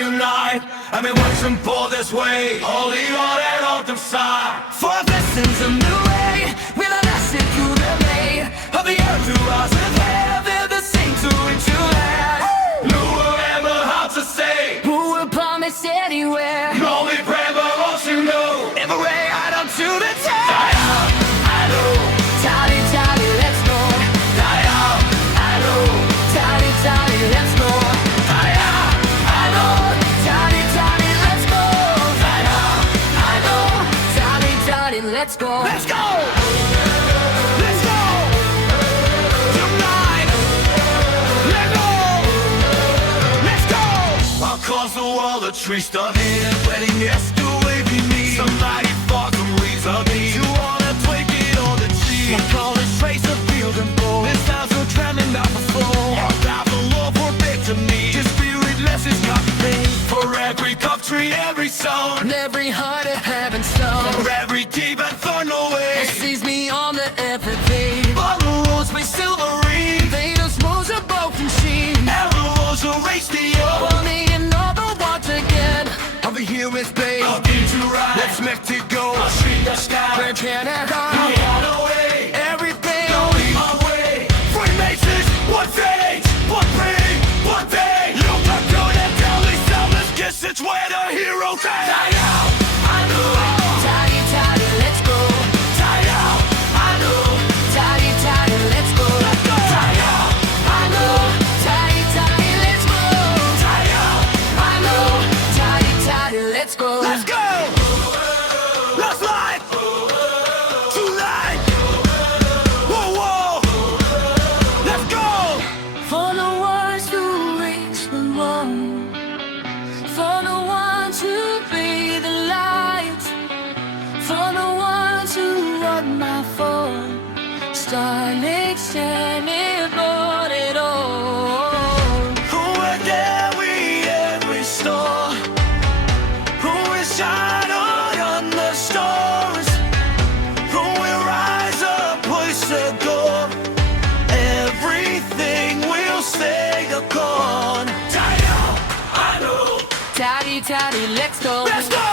tonight. I've been watching for this way, holding on and on the side. For lessons a new way, with a lesson through the way of the earth to rise and heaven, the same to into land. Who will ever have to say, who will promise anywhere? Only pray but won't you know, every way out onto the top. Die out, I know, tally, tally, let's go. Die out, I know, tally, tally, let's go. Die out, I know, tally, tally, let's go. Die out, I know, tally, tally, let's go. Let's go! Let's go! Tonight! Let's go! Let's go! Across the wall, the trees start hitting, wedding, yes, to wavy me. Somebody fought some reason me. You wanna twink it on the cheek. We call this trace of field and gold. This sounds so trembling not before. Our path of love for to me. Just spiritless is copy for every country, every song, and every heart of heaven song. For every deep and thorny way, it sees me on the empathy. But the roads may silvery, they just moves a broken sheen. And the walls will race the old. For me another once again. I'll be here with babe. I'll get you right. Let's make it go. I'll street the sky. Where Canada? We got away. Everything. Don't leave my way. Freemasons, one fate, one pain, one day. You got good and tell me so. Let's guess it's where the hero dies. Die out, I know. Tidy, tidy, let's go. Die out, I know. Tidy, tidy, let's go. Let's go. Die out, I know. Tidy, tidy, let's go. Die out, I know. Tidy, tidy, let's go. Let's go. Last life. Tonight. Whoa, whoa. Let's go. For the ones who reach the wrong, for the ones who breathe the light, for the ones who run my phone, starting standing on it all. Who are there we and restore? Who will shine on the stars? Who will rise up, push the door? Everything will stay the core. Die out, I know. Taddy, taddy, let's go. Let's go.